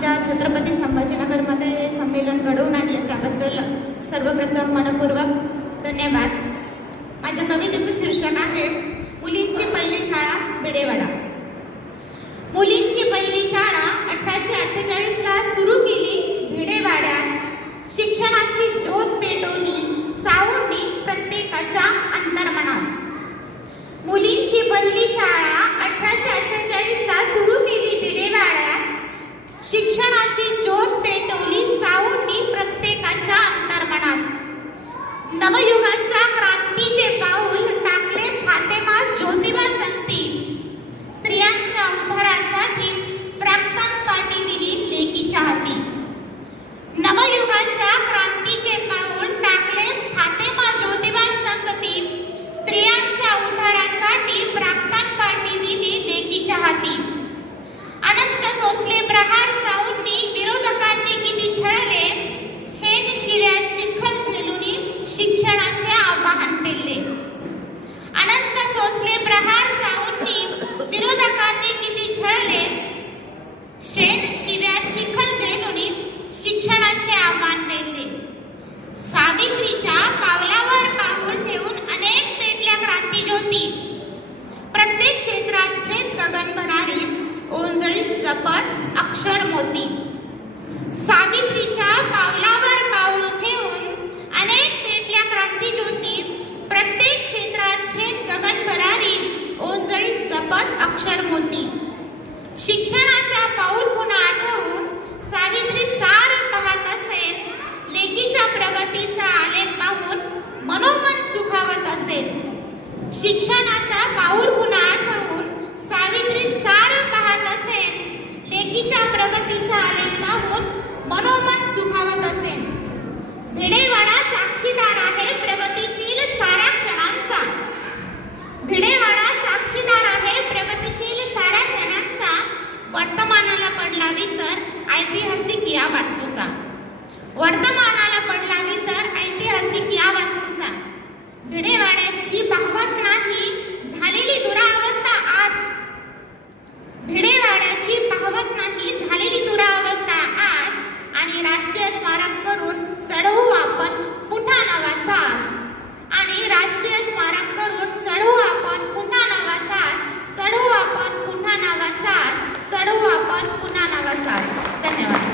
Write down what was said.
आमच्या छत्रपती संभाजीनगरमध्ये हे संमेलन घडवून आणले त्याबद्दल सर्वप्रथम मनपूर्वक धन्यवाद. माझ्या कवितेचं शीर्षक आहे मुलींची पहिली शाळा भिडेवाडा. मुलींची पहिली शाळा अठराशे अठ्ठेचाळीसला सुरू केली भिडेवाड्यात शिक्षणाची ज्योत पेटवली सावरली प्रत्येकाच्या अंतर्मनात मुलींची पहिली शाळा अठराशे अठ्ठेचाळीसला सुरू केली भिडेवाड्यात शिक्षणाची ज्योत पेटवली साऊंनी प्रत्येकाच्या अंतर्मनात. नवयुगात प्रहार साऊंनी विरोधकांनी किती झळले? शेण शिव्या चिखल झेलुनी शिक्षणाचे आव्हान पेलले सावित्रीच्या पावलावर पाऊल ठेवून अनेक पेटल्या क्रांती ज्योती प्रत्येक क्षेत्रात खेत गगन भरारी ओंजळीत जपत अक्षर मोती सावित्रीच्या पावलावर पाऊल ठेवून अनेक पेटल्या क्रांती ज्योती प्रत्येक क्षेत्रात भेद गगन भरारी पद अक्षर मोती. शिक्षणाच्या पाऊल पुन्हा आठवून सावित्री सार पाहत असेल लेकीच्या प्रगतीचा आलेख पाहून मनोमन सुखावत असेल. शिक्षण भिडेवाड्याची पाहवत नाही. झालेली दुरावस्था आज. भिडेवाड्याची पाहवत नाही झालेली दुरावस्था आज. आणि राष्ट्रीय स्मारक करून चढवू आपण पुन्हा नवा साज. आणि राष्ट्रीय स्मारक करून चढवू आपण पुन्हा नवा साज. चढवू आपण पुन्हा नवा साज. चढवू आपण पुन्हा नवा साज. धन्यवाद.